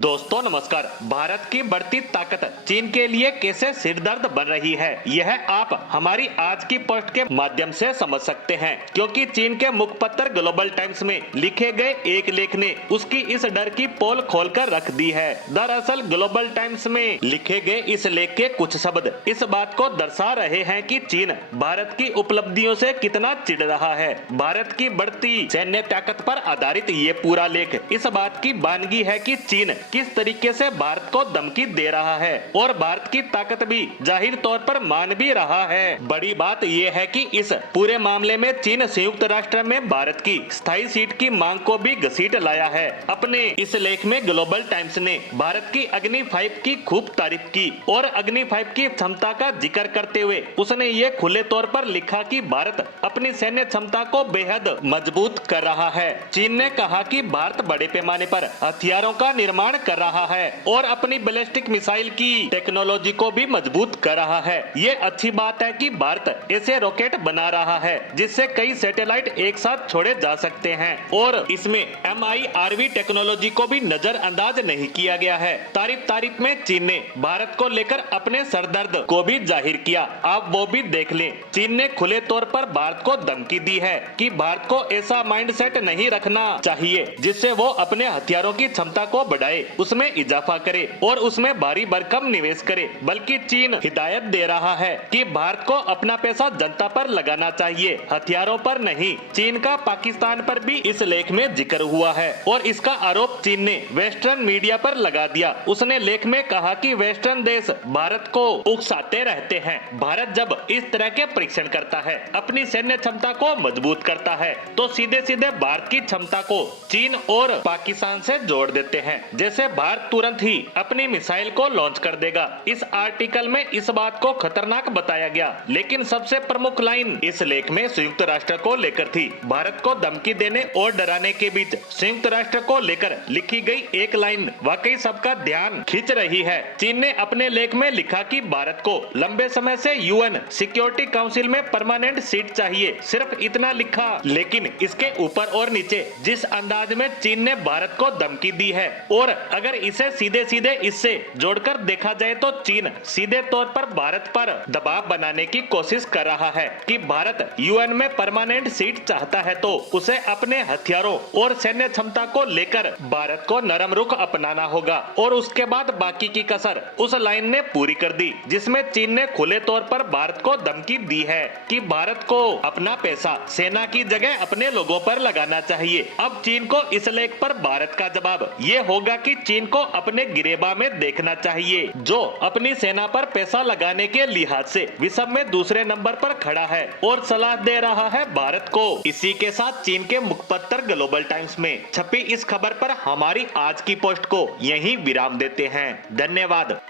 दोस्तों नमस्कार। भारत की बढ़ती ताकत चीन के लिए कैसे सिरदर्द बन रही है, यह आप हमारी आज की पोस्ट के माध्यम से समझ सकते हैं, क्योंकि चीन के मुखपत्र ग्लोबल टाइम्स में लिखे गए एक लेख ने उसकी इस डर की पोल खोलकर रख दी है। दरअसल ग्लोबल टाइम्स में लिखे गए इस लेख के कुछ शब्द इस बात को दर्शा रहे हैं कि चीन भारत की उपलब्धियों से कितना चिढ़ रहा है। भारत की बढ़ती सैन्य ताकत पर आधारित ये पूरा लेख इस बात की बानगी है कि चीन किस तरीके से भारत को धमकी दे रहा है और भारत की ताकत भी जाहिर तौर पर मान भी रहा है। बड़ी बात यह है कि इस पूरे मामले में चीन संयुक्त राष्ट्र में भारत की स्थायी सीट की मांग को भी घसीट लाया है। अपने इस लेख में ग्लोबल टाइम्स ने भारत की अग्नि 5 की खूब तारीफ की और अग्नि 5 की क्षमता का जिक्र करते हुए उसने ये खुले तौर पर लिखा कि भारत अपनी सैन्य क्षमता को बेहद मजबूत कर रहा है। चीन ने कहा कि भारत बड़े पैमाने पर हथियारों का निर्माण कर रहा है और अपनी बैलिस्टिक मिसाइल की टेक्नोलॉजी को भी मजबूत कर रहा है। ये अच्छी बात है कि भारत ऐसे रॉकेट बना रहा है जिससे कई सैटेलाइट एक साथ छोड़े जा सकते हैं और इसमें MIRV टेक्नोलॉजी को भी नजरअंदाज नहीं किया गया है। तारीफ में चीन ने भारत को लेकर अपने सरदर्द को भी जाहिर किया। आप वो भी देख लें। चीन ने खुले तौर पर भारत को धमकी दी है कि भारत को ऐसा माइंडसेट नहीं रखना चाहिए जिससे वो अपने हथियारों की क्षमता को बढ़ाए, उसमें इजाफा करे और उसमें भारी भरकम निवेश करे, बल्कि चीन हिदायत दे रहा है कि भारत को अपना पैसा जनता पर लगाना चाहिए, हथियारों पर नहीं। चीन का पाकिस्तान पर भी इस लेख में जिक्र हुआ है और इसका आरोप चीन ने वेस्टर्न मीडिया पर लगा दिया। उसने लेख में कहा कि वेस्टर्न देश भारत को उकसाते रहते हैं। भारत जब इस तरह के परीक्षण करता है, अपनी सैन्य क्षमता को मजबूत करता है, तो सीधे सीधे भारत की क्षमता को चीन और पाकिस्तान से जोड़ देते हैं, जैसे भारत तुरंत ही अपनी मिसाइल को लॉन्च कर देगा। इस आर्टिकल में इस बात को खतरनाक बताया गया, लेकिन सबसे प्रमुख लाइन इस लेख में संयुक्त राष्ट्र को लेकर थी। भारत को धमकी देने और डराने के बीच संयुक्त राष्ट्र को लेकर लिखी गई एक लाइन वाकई सबका ध्यान खींच रही है। चीन ने अपने लेख में लिखा कि भारत को लंबे समय से UN सिक्योरिटी काउंसिल में परमानेंट सीट चाहिए, सिर्फ इतना लिखा। लेकिन इसके ऊपर और नीचे जिस अंदाज में चीन ने भारत को धमकी दी है और अगर इसे सीधे सीधे इससे जोड़कर देखा जाए तो चीन सीधे तौर पर भारत पर दबाव बनाने की कोशिश कर रहा है कि भारत UN में परमानेंट सीट चाहता है तो उसे अपने हथियारों और सैन्य क्षमता को लेकर भारत को नरम रुख अपनाना होगा। और उसके बाद बाकी की कसर उस लाइन ने पूरी कर दी जिसमें चीन ने खुले तौर पर भारत को धमकी दी है कि भारत को अपना पैसा सेना की जगह अपने लोगों पर लगाना चाहिए। अब चीन को इस लेख पर भारत का जवाब ये होगा कि चीन को अपने गिरेबा में देखना चाहिए, जो अपनी सेना पर पैसा लगाने के लिहाज से विश्व में दूसरे नंबर पर खड़ा है और सलाह दे रहा है भारत को। इसी के साथ चीन के मुखपत्र ग्लोबल टाइम्स में छपी इस खबर पर हमारी आज की पोस्ट को यहीं विराम देते हैं। धन्यवाद।